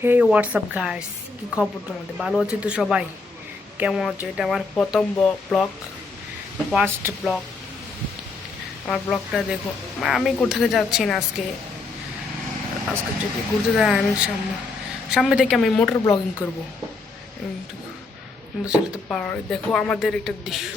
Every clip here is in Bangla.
হে হোয়াটসঅ্যাপ গাইস, কি খবর তোমাদের? ভালো আছি তো সবাই? কেমন আছো? এটা আমার প্রথম ব্লগ, ফার্স্ট ব্লগ। আমার ব্লগটা দেখো। আমি কোথাও যাচ্ছি না আজকে। আজকে যদি ঘুরতে যাই, আমি সামনে থেকে আমি মোটর ব্লগিং করবো। ছেলে তো দেখো আমাদের একটা দৃশ্য।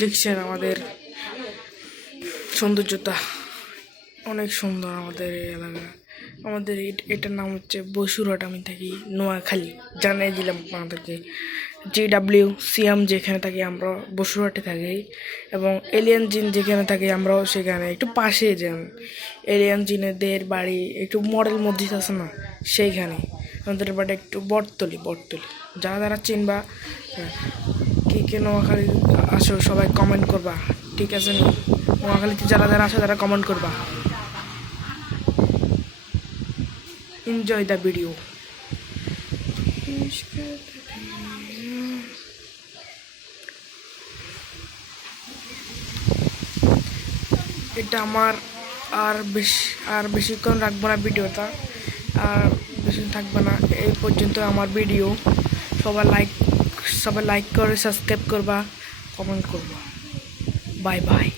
দেখছেন আমাদের সৌন্দর্যতা, অনেক সুন্দর আমাদের এই এলাকা। আমাদের এটার নাম হচ্ছে বসুরহাট। আমি থাকি নোয়াখালী, জানিয়ে দিলাম আপনাদেরকে। JWCM যেখানে থাকি আমরা বসুরহাটে থাকি, এবং এলিয়ান জিন যেখানে থাকি আমরাও সেখানে একটু পাশে যান। এলিয়ান জিনেদের বাড়ি একটু মডেল মসজিদ আছে না, সেইখানে। আমাদের বাড়ি একটু বটতলি। যারা যারা চিনবা, কে নোয়াখালী আসো সবাই কমেন্ট করবা, ঠিক আছে? নোয়াখালীতে যারা যারা আসো তারা কমেন্ট করবা। Enjoy the video. এটা আমার আর বেশিক্ষণ রাখবো না ভিডিওটা, আর বেশি থাকবে না। এই পর্যন্ত আমার ভিডিও। সবাই লাইক করে সাবস্ক্রাইব করবা, কমেন্ট করবা। Bye bye.